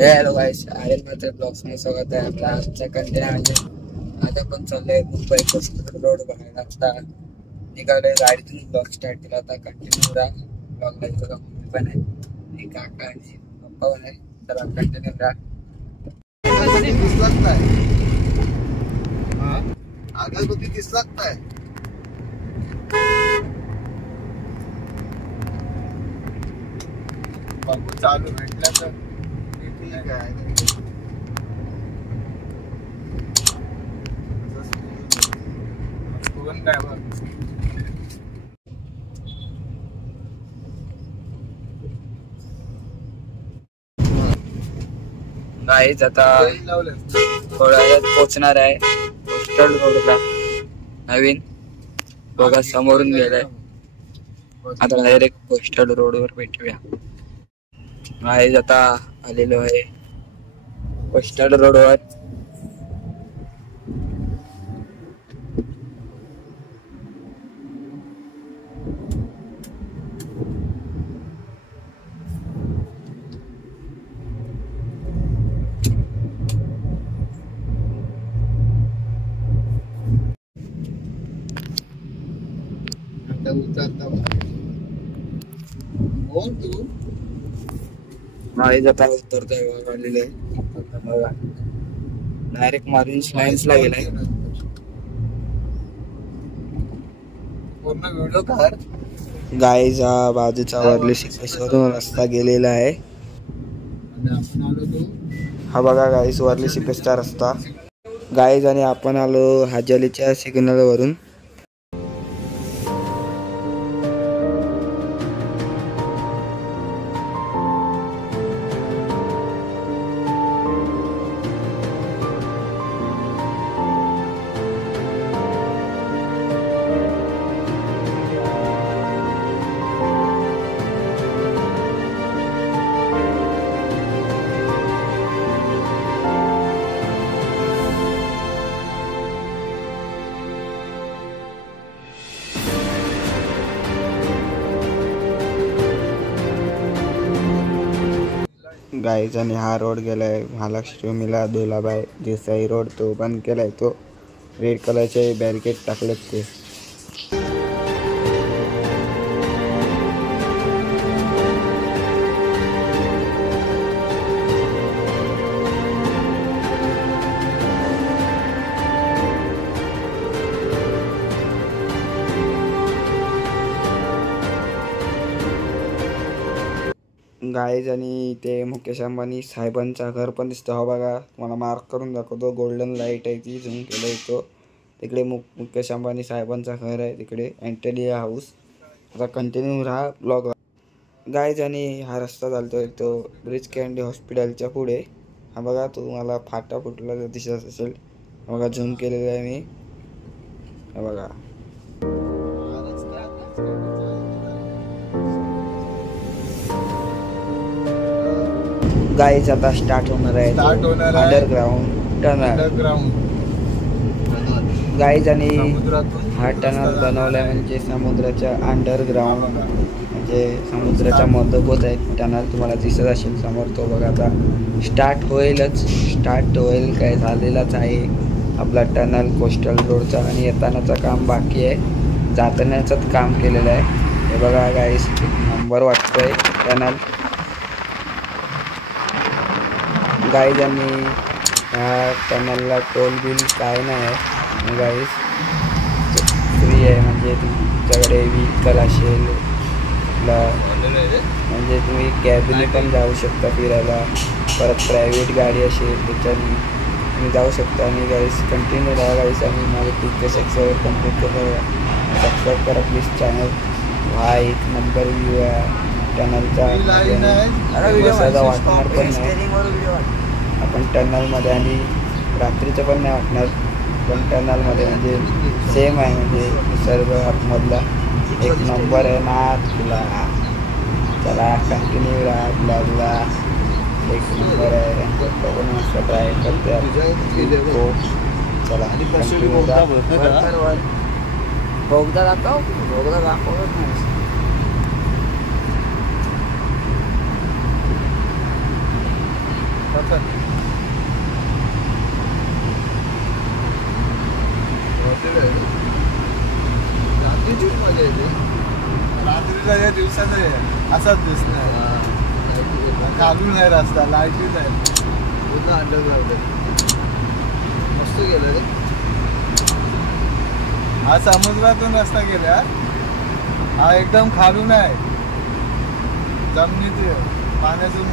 Hello गाईस, आर्यन मात्र blogs मध्ये स्वागत आहे. आपला आजचा कंटेंट म्हणजे आज आपण चाललोय मुंबई कोस्टल रोड बघायला. आता निघालोय गाडीतून ब्लॉग स्टार्ट केला. आता कंटिन्यू राहा ब्लॉग ला. इथं मम्मी पण आहे, एक काका आणि पप्पा पण आहे. तर कंटिन्यू राहा. दिसलाच नाही. अगरबत्ती दिसलाच नाही. बाबू चालू भेटला तर ठीक आहे. काय बघ गाईच आता थोड्या वेळात पोहोचणार आहे कोस्टल रोडला. नवीन बघा समोरून गेलाय. आता डायरेक्ट कोस्टल रोडवर भेटूया. गाईज आता आलेलो आहे कोस्टल रोडवर. उतरता बोल तू. गाईज आता उतरतोय आलेलो आहे बघा. डायरेक्ट मारून लाईन्सला गेलाय. पूर्ण व्हिडिओ काढ. गाईज हा बाजूचा वारली सिपेश्वरून रस्ता गेलेला आहे. हा बघा गाईज वारली सिपेसचा रस्ता. गाईज आणि आपण आलो हाजालीच्या सिग्नल वरून. गाईज आणि हा रोड गेलाय महालक्ष्मीला दुलाबाई देसाई रोड. तो बंद केलाय. तो रेड कलरचे बॅरिकेड टाकलेत ते. गाईज आणि ते मुकेश अंबानी साहेबांचा घर पण दिसतो. हा बघा, मला मार्क करून दाखवतो. गोल्डन लाईट आहे ती झूम केलं येतो तिकडे. मुकेश अंबानी साहेबांचा घर आहे तिकडे, एंटेलिया हाऊस. आता कंटिन्यू राहा ब्लॉग. गाईज आणि हा रस्ता चालतोय तो ब्रिज कॅन्डी हॉस्पिटलच्या पुढे. हा बघा, तुम्हाला फाटा फुटला जर दिसत असेल. बघा झूम केलेलं आहे मी. हा बघा. गाईज आता स्टार्ट होणार आहे अंडरग्राउंड टनल. गाईज आणि हा टनल बनवलाय म्हणजे समुद्राच्या अंडरग्राउंड, म्हणजे समुद्राच्या मधोमध आहे टनल. तुम्हाला दिसत असेल समोर तो. बघा आता स्टार्ट होईल काय झालेलाच आहे आपला टनल कोस्टल रोडचा. आणि येतानाचं काम बाकी आहे, जातानाचंच काम केलेलं आहे. हे बघा गाईज, नंबर वाटतोय टनल. गाईज आणि ह्या टनलला टोल बिल काय नाही आहे गाईज, फ्री आहे. म्हणजे तुमच्याकडे व्हेकल असेल म्हणजे तुम्ही कॅबने पण जाऊ शकता फिरायला. परत प्रायव्हेट गाडी असेल त्याच्याने तुम्ही जाऊ शकता. आणि गाईज कंटिन्यू राहा गाईज. आणि माझं पिक्चर सबस्क्राईब सबस्क्राईब करा प्लीज चॅनल. हा एक नंबर व्ह्यू आहे टनलचा. वाटणार पण नाही आपण टनलमध्ये, आणि रात्रीचं पण नाही वाटणार. पण टनलमध्ये म्हणजे सेम आहे, म्हणजे निसर्ग आतमधला एक नंबर आहे ना तुला. चला कंटिन्यू राहा ब्लॉगला. एक नंबर आहे. पण मस्त ट्राय करते हो. चला कंटिन्यू राहा. बोगदा दाखवत नाही. पसंत रात्रीचीच मजा येते. रात्रीचा या दिवसाचा असाच दिसणार. काढून आहे रस्ता, लाईटीच आहे पूर्ण अंडरग्राउंड आहे. मस्त गेलं रे. हा समुद्रातून रस्ता गेला. हा एकदम खालून आहे, जमिनीत पाण्यातून.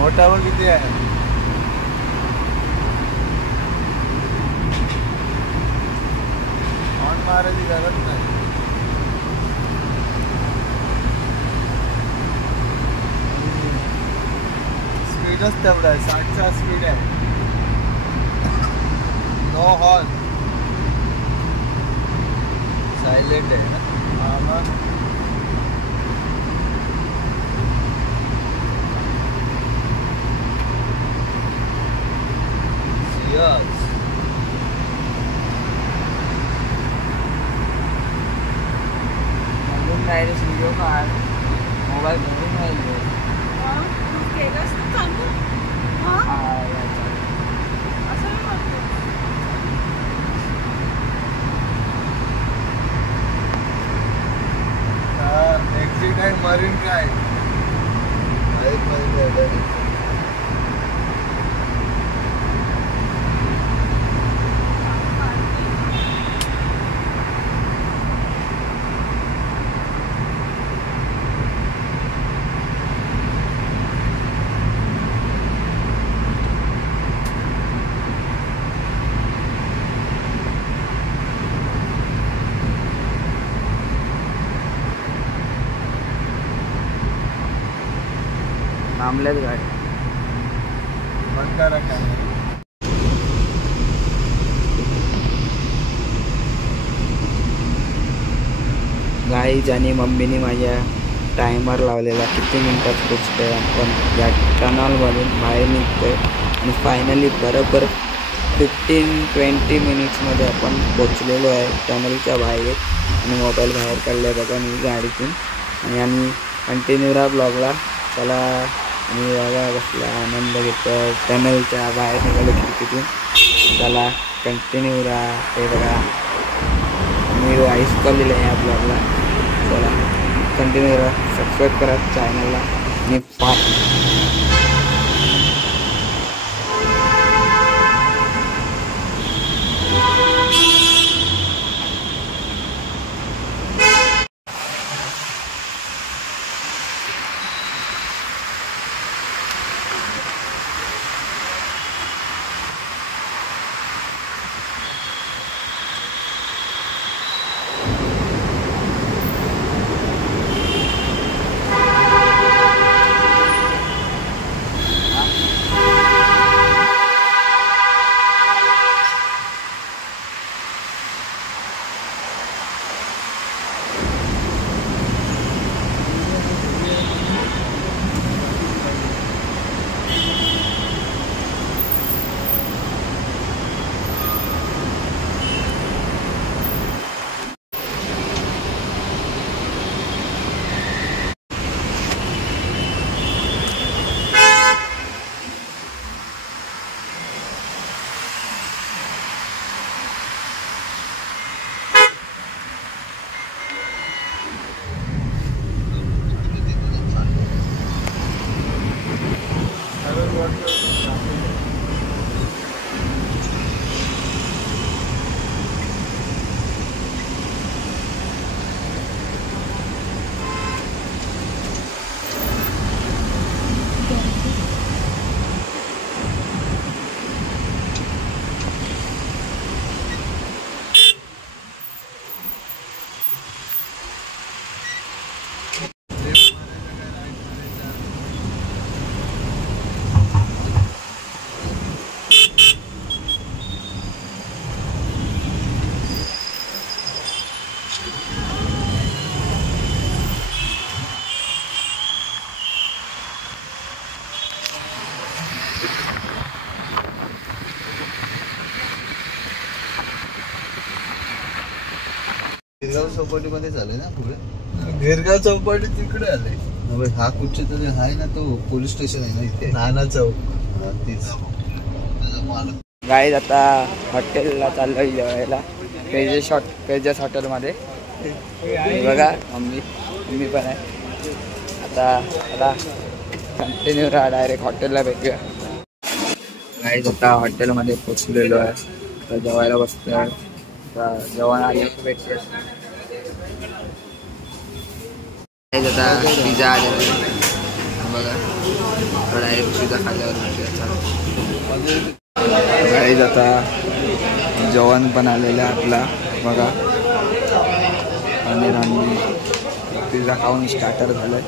मोठा व किती आहे. हॉर्न मारायची गरज नाही. स्पीडच तेवढा आहे, 60चा स्पीड आहे. नो हॉर्न, सायलेंट आहे ना. हा मग Yes. म्हणून डायरेक्ट व्हिडिओ काढ, मोबाईल घेऊन राहिलो. केलंस ना चालू? हा? असं नाही वाटतं. एक्झिट आहे मरीन काय. थांबल्यात गाडी. बंद करा काय. गाईज आणि मम्मीने माझ्या टायमर लावलेला किती मिनिटात पोचतोय. आपण या टनलमधून बाहेर निघतोय आणि फायनली बरोबर 15-20 मिनिट्समध्ये आपण पोचलेलो आहे टनलच्या बाहेर. आणि मोबाईल बाहेर काढला बघा मी गाडीतून. आणि आम्ही कंटिन्यू राहा ब्लॉगला. चला, आणि बघा कसला आनंद घेतो टनलच्या बाहेर निघालो खिडकीतून. चला कंटिन्यू राहा. ते बघा मी व्हॉइस कॉल दिला आहे या ब्लॉगला. चला कंटिन्यू राहा, सबस्क्राईब करा चॅनलला. आणि गिरगाव चौपाटीमध्ये झाले ना पुढे गिरगाव चौपाटी तिकडे आले हा कुठचे तरी आहे ना तो पोलीस स्टेशन आहे ना इथे नाना चौक तीच गाईज आता हॉटेलला चाललोय जेवायला पेजेस हॉटेलमध्ये बघा मम्मी पण आहे आता कंटिन्यू राहा डायरेक्ट हॉटेलला भेटूया गाईज आता हॉटेलमध्ये पोचलेलो आहे आता जेवायला बसतोय आता जेवण आले भेटते आता पिझ्झा आलेला बघा डायरेक्ट पिझ्झा खाल्ल्यावर गाईज आता जेवण पण आलेलं आहे आपला बघा आणि पिझ्झा खाऊन स्टार्टर झालंय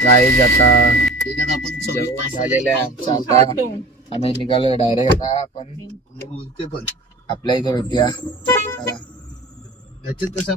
गाईज आता जेवण झालेलं आहे आमचं आता आम्ही निघालो डायरेक्ट आता आपण बोलते पण आपल्या इथे भेटूया चला याच्यात कसं